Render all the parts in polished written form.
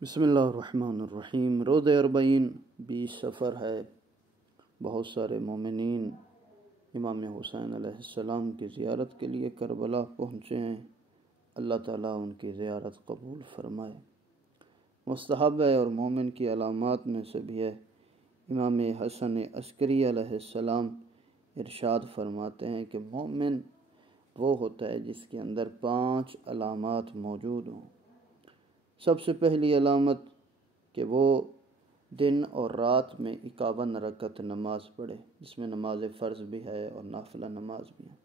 بسم اللہ الرحمن الرحیم۔ روز اربعین 20 سفر ہے۔ بہت سارے مومنین امام حسین علیہ السلام کی زیارت کے لیے کربلا پہنچے ہیں۔ اللہ تعالیٰ ان کی زیارت قبول فرمائے۔ مستحب ہے اور مومن کی علامات میں سے بھی ہے۔ امام حسن عسکری علیہ السلام ارشاد فرماتے ہیں کہ مومن وہ ہوتا ہے جس کے اندر 5 علامات موجود ہوں۔ سب سے پہلی علامت کہ وہ دن اور رات میں 51 رکعت نماز پڑھے، جس میں نماز فرض بھی ہے اور نافلہ نماز بھی ہے۔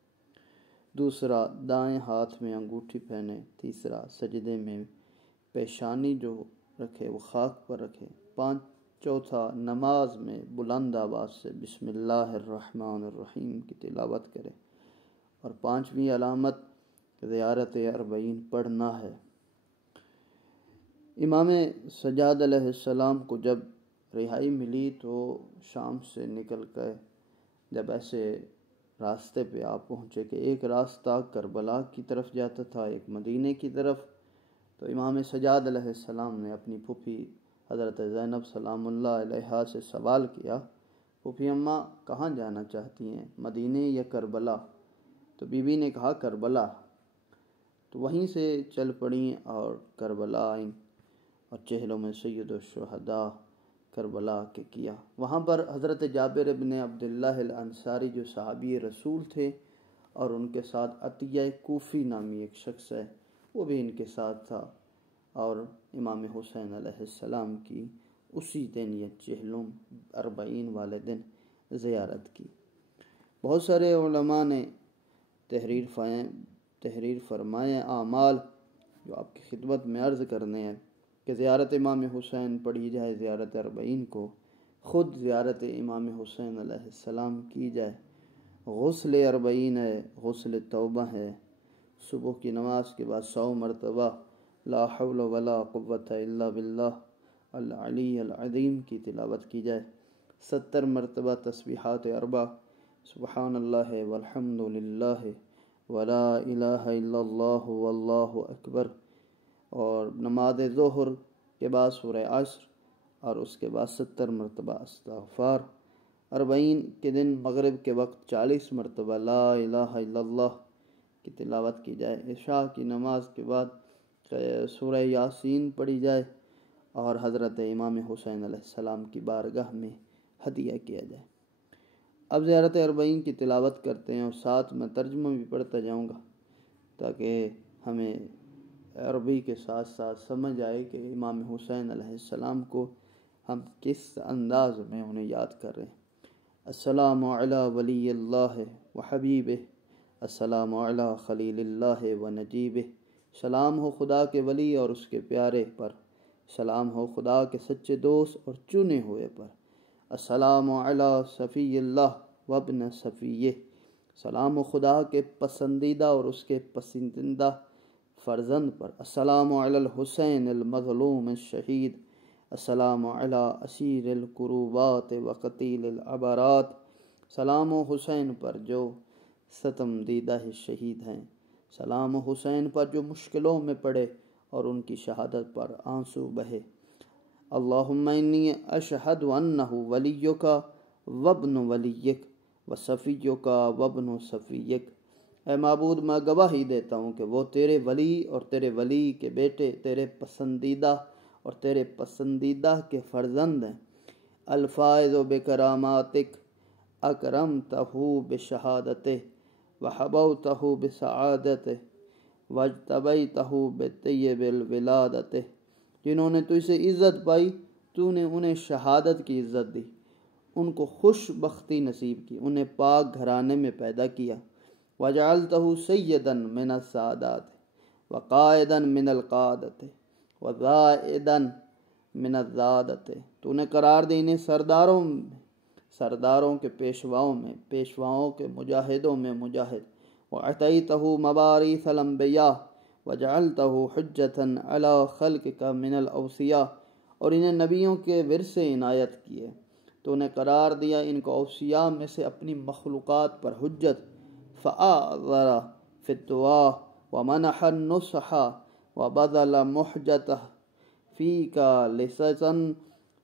دوسرا، دائیں ہاتھ میں انگوٹھی پہنے۔ تیسرا، سجدے میں پیشانی جو رکھے وہ خاک پر رکھے۔ چوتھا، نماز میں بلند آواز سے بسم اللہ الرحمن الرحیم کی تلاوت کرے۔ اور 5ویں علامت زیارت اربعین پڑھنا ہے۔ امام سجاد علیہ السلام کو جب رہائی ملی تو شام سے نکل کر جب ایسے راستے پہ آپ پہنچے کہ ایک راستہ کربلا کی طرف جاتا تھا، ایک مدینے کی طرف، تو امام سجاد علیہ السلام نے اپنی پھوپھی حضرت زینب سلام اللہ علیہا سے سوال کیا، پھوپھی اماں کہاں جانا چاہتی ہیں، مدینے یا کربلا؟ تو بی بی نے کہا کربلا۔ تو وہیں سے چل پڑیں اور کربلا آئیں اور چہلوں میں سید الشہداء کربلا کے کیا۔ وہاں پر حضرت جابر ابن عبداللہ الانصاری جو صحابی رسول تھے، اور ان کے ساتھ عطیہ کوفی نامی ایک شخص ہے، وہ بھی ان کے ساتھ تھا، اور امام حسین علیہ السلام کی اسی دن یہ چہلم اربعین والے دن زیارت کی۔ بہت سارے علماء نے تحریر فرمائے اعمال جو آپ کی خدمت میں عرض کرنے ہیں کہ زیارت امام حسین پڑھی جائے، زیارت اربعین کو خود زیارت امام حسین علیہ السلام کی جائے، غسل اربعین ہے، غسل توبہ ہے، صبح کی نماز کے بعد 100 مرتبہ لا حول ولا قوت الا باللہ العلی العظیم کی تلاوت کی جائے، 70 مرتبہ تسبیحات 4، سبحان اللہ والحمد للہ ولا الہ الا اللہ واللہ اکبر، اور نماز ظہر کے بعد سورہ عصر، اور اس کے بعد 70 مرتبہ استغفار۔ اربعین کے دن مغرب کے وقت 40 مرتبہ لا الہ الا اللہ کی تلاوت کی جائے، عشاء کی نماز کے بعد سورہ یاسین پڑھی جائے، اور حضرت امام حسین علیہ السلام کی بارگاہ میں ہدیہ کیا جائے۔ اب زیارت اربعین کی تلاوت کرتے ہیں اور ساتھ میں ترجمہ بھی پڑھتا جاؤں گا تاکہ ہمیں عربی کے ساتھ ساتھ سمجھ آئے کہ امام حسین علیہ السلام کو ہم کس انداز میں انہیں یاد کر رہے ہیں۔ السلام علی ولی اللہ و حبیبہ، السلام علی خلیل اللہ و نجیبہ، سلام ہو خدا کے ولی اور اس کے پیارے پر، سلام ہو خدا کے سچے دوست اور چنے ہوئے پر، السلام علی صفی اللہ و ابن صفیہ، سلام ہو خدا کے پسندیدہ اور اس کے پسندیدہ فرزند پر، السلام علی الحسین المظلوم الشہید، السلام علی اسیر الکروبات و قتیل العبرات، سلام و حسین پر جو ستم دیدہ شہید ہیں، سلام و حسین پر جو مشکلوں میں پڑے اور ان کی شہادت پر آنسو بہے، اللہم انی اشہد انہ ولیک وابن ولیک وصفیک وابن صفیک، اے معبود میں گواہی دیتا ہوں کہ وہ تیرے ولی اور تیرے ولی کے بیٹے، تیرے پسندیدہ اور تیرے پسندیدہ کے فرزند ہیں، الفائز بکراماتک اکرمتہ بشہادتہ وحبوتہ بسعادتہ واجتبیتہ بطیب الولادتہ، جنہوں نے تجھ سے عزت پائی تو نے انہیں شہادت کی عزت دی، ان کو خوش بختی نصیب کی، انہیں پاک گھرانے میں پیدا کیا، وجعلتہ سیدا من السادات وقائدا من القادت وزائدا من الزادت، تو نے قرار دی انہیں سرداروں کے پیشواؤں میں، پیشواؤں کے مجاہدوں میں مجاہد، وعطیتہ مواریث الانبیاء وجعلتہ حجتا علی خلقک من الاوصیاء، اور انہیں نبیوں کے ورثے عنایت کیے، تو نے قرار دیا ان کو اوصیاء میں سے اپنی مخلوقات پر حجت، فآذر فی الدعاء ومنح النصح وبذل محجتہ فیک لسسن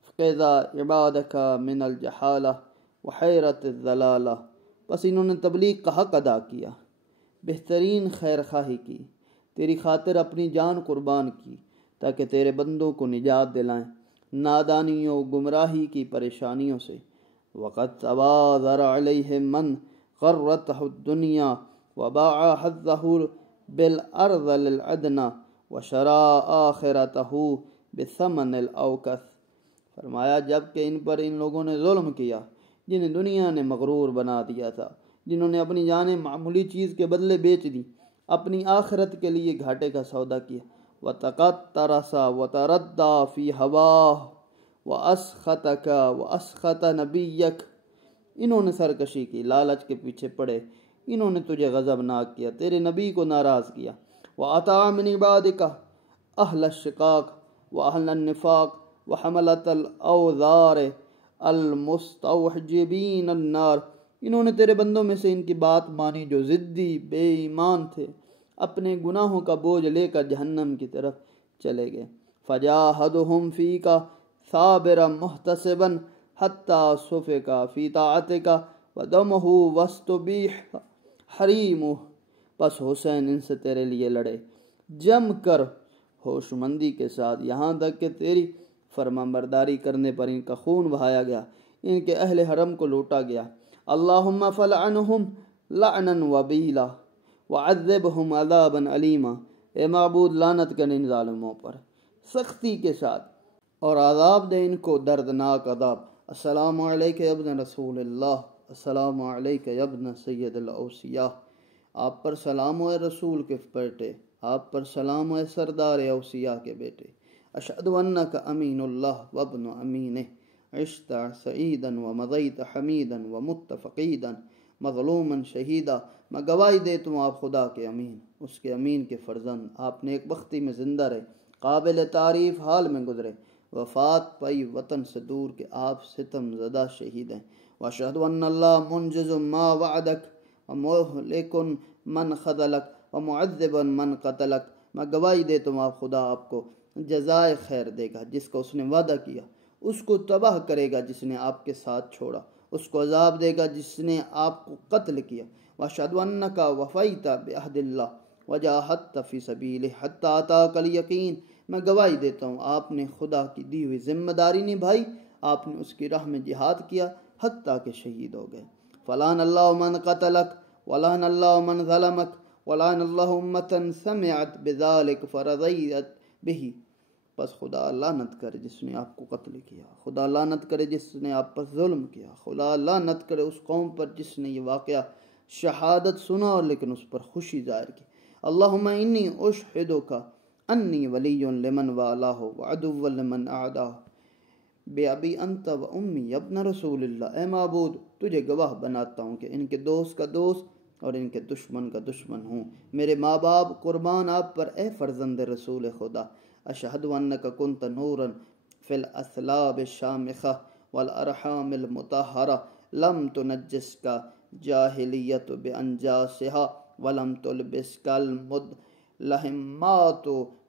فقضا عبادک من الجہالہ وحیرت الضلالہ. بس انہوں نے تبلیغ کا حق ادا کیا، بہترین خیر خواہی کی، تیری خاطر اپنی جان قربان کی تاکہ تیرے بندوں کو نجات دلائیں نادانیوں گمراہی کی پریشانیوں سے. وقد تبادر علیہم من غرتہ الدنیا وباع حظہ بالارض للعدنہ وشرا آخرتہ بثمن الاوکث. فرمایا جب کہ ان پر ان لوگوں نے ظلم کیا جنہیں دنیا نے مغرور بنا دیا تھا، جنہوں نے اپنی جانیں معمولی چیز کے بدلے بیچ دی، اپنی آخرت کے لیے گھاٹے کا سودا کیا. وَتَقَطَّرَسَ وَتَرَدَّى فِي هَوَاهُ وَأَسْخَطَكَ وَأَسْخَطَ نَبِيَّكَ. انہوں نے سرکشی کی، لالچ کے پیچھے پڑے، انہوں نے تجھے غضبناک کیا، تیرے نبی کو ناراض کیا. وَأَطَاعَ مِنْ عِبَادِكَ أَهْلَ الشِّقَاقِ وَأَهْلَ النِّفَاقِ وَحَمَلَةَ الْأَوْزَارِ الْمُسْتَوْجِبِينَ النَّارِ. انہوں نے تیرے بندوں میں سے ان کی بات مانی جو ضدی بے ایمان تھے، اپنے گناہوں کا بوجھ لے کر جہنم کی طرف چلے گئے. فَجَاهَدُهُمْ فِيكَ صَابِرًا مُحْتَسِبًا حَتَّى صُفِكَ فِي طَاعَتِكَ وَدَمُهُ وَاسْتُبِيحَ حَرِيمُهُ. پس حسین ان سے تیرے لیے لڑے جم کر ہوش مندی کے ساتھ، یہاں تک کہ تیری فرمانبرداری کرنے پر ان کا خون بہایا گیا، ان کے اہل حرم کو لوٹا گیا. اللہم فلعنہم لعنا وبیلا وعذبہم عذابا علیما. اے معبود لعنت کر ان ظالموں پر سختی کے ساتھ اور عذاب دے ان کو دردناک عذاب. السلام علیک یا ابن رسول اللہ، السلام علیک یا ابن سید الاوصیاء. آپ پر سلام و رسول کے بیٹے، آپ پر سلام و سردار اوصیاء کے بیٹے. اشہد انک امین اللہ وابن امینہ، عشت سعیدا ومضیت حمیدا ومت فقیدا مظلوما شہیدا. میں گواہی دیتا ہوں آپ خدا کے امین، اس کے امین کے فرزند، آپ نیک بختی میں زندہ رہے، قابل تعریف حال میں گزرے، وفات پائی وطن سے دور کہ آپ ستم زدہ شہید ہیں. واشہد ان اللہ منجز ما وعدک ومہلک من خذلک ومعذبا من قتلک. میں گواہی دیتا ہوں آپ خدا آپ کو جزائے خیر دے گا جس کا اس نے وعدہ کیا، اس کو تباہ کرے گا جس نے آپ کے ساتھ چھوڑا، اس کو عذاب دے گا جس نے آپ کو قتل کیا. واشہد انک وفیت بعہد اللہ وجاہدت فی سبیلہ حتی اتاک الیقین. میں گواہی دیتا ہوں آپ نے خدا کی دی ہوئی ذمہ داری نبھائی، آپ نے اس کی راہ میں جہاد کیا حتیٰ کہ شہید ہو گئے. فلعن اللہ من قتلک ولعن اللہ من ظلمک ولعن اللہ امتا سمعت بذلک فرضیت بہ. بس خدا لعنت کرے جس نے آپ کو قتل کیا، خدا لعنت کرے جس نے آپ پر ظلم کیا، خدا لعنت کرے اس قوم پر جس نے یہ واقعہ شہادت سنا اور لیکن اس پر خوشی ظاہر کی. اللہم انی اشہدک انی ولی لمن والاہ وعدو لمن اعداہ بے ابی انت و امی ابن رسول اللہ. اے معبود تجھے گواہ بناتا ہوں کہ ان کے دوست کا دوست اور ان کے دشمن کا دشمن ہوں، میرے ماں باپ قربان آپ پر اے فرزند رسول خدا. اشہد انک کنت نورا فی الاسلاب الشامخہ والارحام المطہرہ لم تنجسک جاہلیت بانجاسہا ولم تلبسک المدلہمات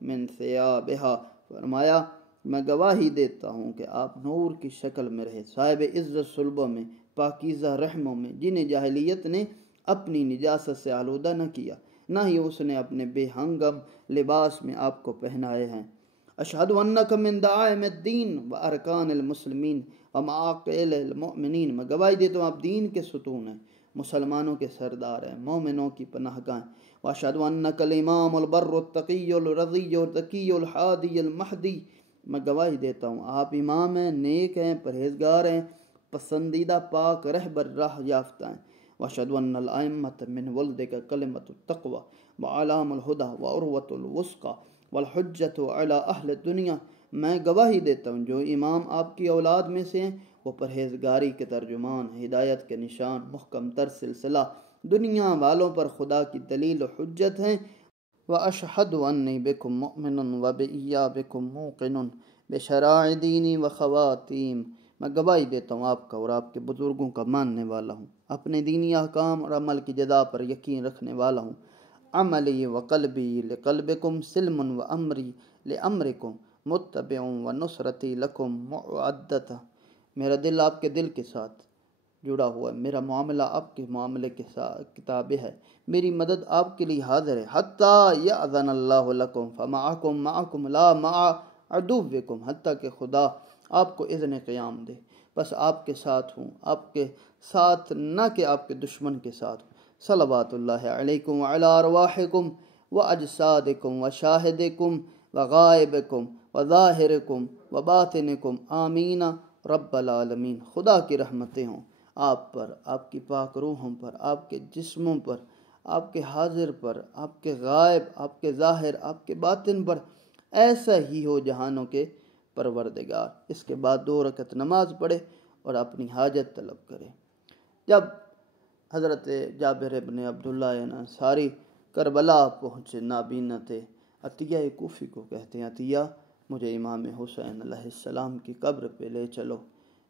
من ثیابہا. فرمایا میں گواہی دیتا ہوں کہ آپ نور کی شکل میں رہے، صاحب عزت صلبوں میں، پاکیزہ رحموں میں، جنہیں جاہلیت نے اپنی نجاست سے آلودہ نہ کیا، نہ ہی اس نے اپنے بے ہنگم لباس میں آپ کو پہنائے ہیں. اشہد انک من دعائم الدین و ارکان المسلمین و معاقل المؤمنین. میں گواہی دیتا ہوں آپ دین کے ستون ہیں، مسلمانوں کے سردار ہیں، مومنوں کی پناہ گاہیں. واشہد انک الامام البر التقی الرضی الذکی الحادی المہدی. میں گواہی دیتا ہوں آپ امام ہیں، نیک ہیں، پرہیزگار ہیں، پسندیدہ پاک رہبر راہ یافتہ ہیں. واشہد ان الائمۃ من ولدک کلمۃ التقوی وعلام الہدی وعروۃ الوثقی والحجۃ علی اہل الدنیا. میں گواہی دیتا ہوں جو امام آپ کی اولاد میں سے ہیں وہ پرہیزگاری کے ترجمان، ہدایت کے نشان، محکم تر سلسلہ، دنیا والوں پر خدا کی دلیل و حجت ہیں. واشہد انی بکم مؤمن وبایابکم موقن بشرائع دینی وخواتیم. میں گواہی دیتا ہوں آپ کا اور آپ کے بزرگوں کا ماننے والا ہوں، اپنے دینی احکام اور عمل کی جزا پر یقین رکھنے والا ہوں. عملی و قلبی لقلبکم سلم و امری لامرکم متبع و نصرتی لکم معدت، میرا دل آپ کے دل کے ساتھ جڑا ہوا ہے، میرا معاملہ آپ کے معاملے کے ساتھ کتابیں ہے، میری مدد آپ کے لیے حاضر ہے، حتیٰ یأذن اللہ لکم فمعکم معکم لا مع عدوکم، حتیٰ کہ خدا آپ کو اذن قیام دے، بس آپ کے ساتھ ہوں، آپ کے ساتھ نہ کہ آپ کے دشمن کے ساتھ ہوں۔ صلوات اللہ علیکم وعلی ارواحکم واجسادکم وشاہدکم وغائبکم وظاہرکم وباطنکم آمین رب العالمین۔ خدا کی رحمتیں ہوں آپ پر، آپ کی پاک روحوں پر، آپ کے جسموں پر، آپ کے حاضر پر، آپ کے غائب، آپ کے ظاہر، آپ کے باطن پر، ایسا ہی ہو جہانوں کے پروردگار۔ اس کے بعد 2 رکعت نماز پڑھے اور اپنی حاجت طلب کرے۔ جب حضرت جابر ابن عبداللہ انصاری کربلا پہنچے، نابینا تھے، عطیہ کوفی کو کہتے ہیں عطیہ مجھے امام حسین علیہ السلام کی قبر پہ لے چلو۔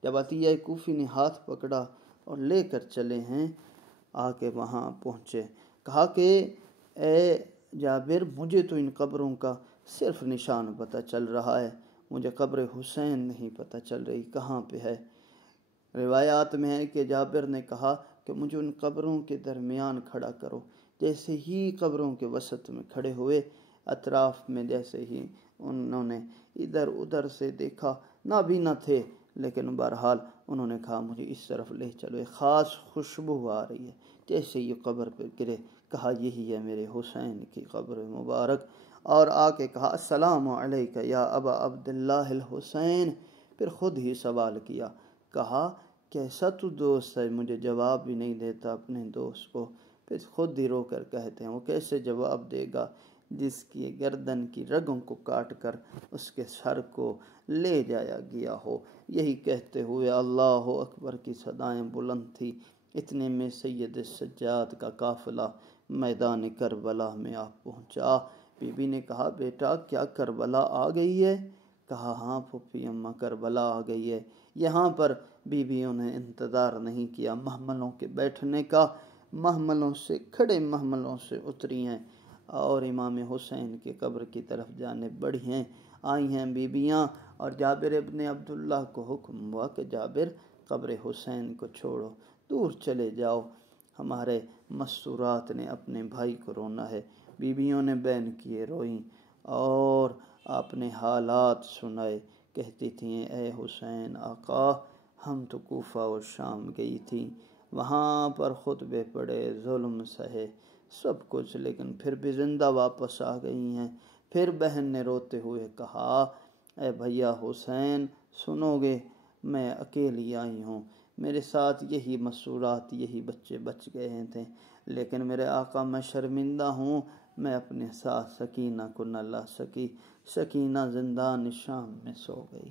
جب عطیہ کوفی نے ہاتھ پکڑا اور لے کر چلے ہیں، آ کے وہاں پہنچے، کہا کہ اے جابر مجھے تو ان قبروں کا صرف نشان پتہ چل رہا ہے، مجھے قبر حسین نہیں پتہ چل رہی کہاں پہ ہے۔ روایات میں ہے کہ جابر نے کہا کہ مجھے ان قبروں کے درمیان کھڑا کرو۔ جیسے ہی قبروں کے وسط میں کھڑے ہوئے، اطراف میں جیسے ہی انہوں نے ادھر ادھر سے دیکھا، نابینا تھے لیکن بہرحال انہوں نے کہا مجھے اس طرف لے چلو، ایک خاص خوشبو آ رہی ہے۔ جیسے یہ قبر پہ گرے، کہا یہی ہے میرے حسین کی قبر مبارک، اور آ کے کہا السلام علیک یا ابا عبداللہ الحسین۔ پھر خود ہی سوال کیا، کہا کیسا تو دوست ہے، مجھے جواب بھی نہیں دیتا اپنے دوست کو۔ پھر خود ہی رو کر کہتے ہیں وہ کیسے جواب دے گا جس کی گردن کی رگوں کو کاٹ کر اس کے سر کو لے جایا گیا ہو۔ یہی کہتے ہوئے اللہ اکبر کی صدائیں بلند تھی، اتنے میں سید سجاد کا قافلہ میدان کربلا میں آ پہنچا۔ بی بی نے کہا بیٹا کیا کربلا آ گئی ہے؟ کہا ہاں پھوپھی اماں کربلا آ گئی ہے۔ یہاں پر بیویوں نے انتظار نہیں کیا محملوں کے بیٹھنے کا، محملوں سے کھڑے محملوں سے اتری ہیں اور امام حسین کے قبر کی طرف جانب بڑھی ہیں، آئی ہیں بیویاں، اور جابر ابن عبداللہ کو حکم ہوا کہ جابر قبر حسین کو چھوڑو، دور چلے جاؤ، ہمارے مسرورات نے اپنے بھائی کو رونا ہے۔ بیویوں نے بین کیے، روئیں اور اپنے حالات سنائے، کہتی تھیں اے حسین آقا ہم تو کوفہ و شام گئی تھیں، وہاں پر خطبے پڑے، ظلم سہے، سب کچھ، لیکن پھر بھی زندہ واپس آ گئی ہیں۔ پھر بہن نے روتے ہوئے کہا اے بھیا حسین سنو گے، میں اکیلی آئی ہوں، میرے ساتھ یہی مسرورات، یہی بچے بچ گئے تھے، لیکن میرے آقا میں شرمندہ ہوں، میں اپنے ساتھ سکینہ کو نہ لا سکی۔ سکینہ زندان شام میں سو گئی۔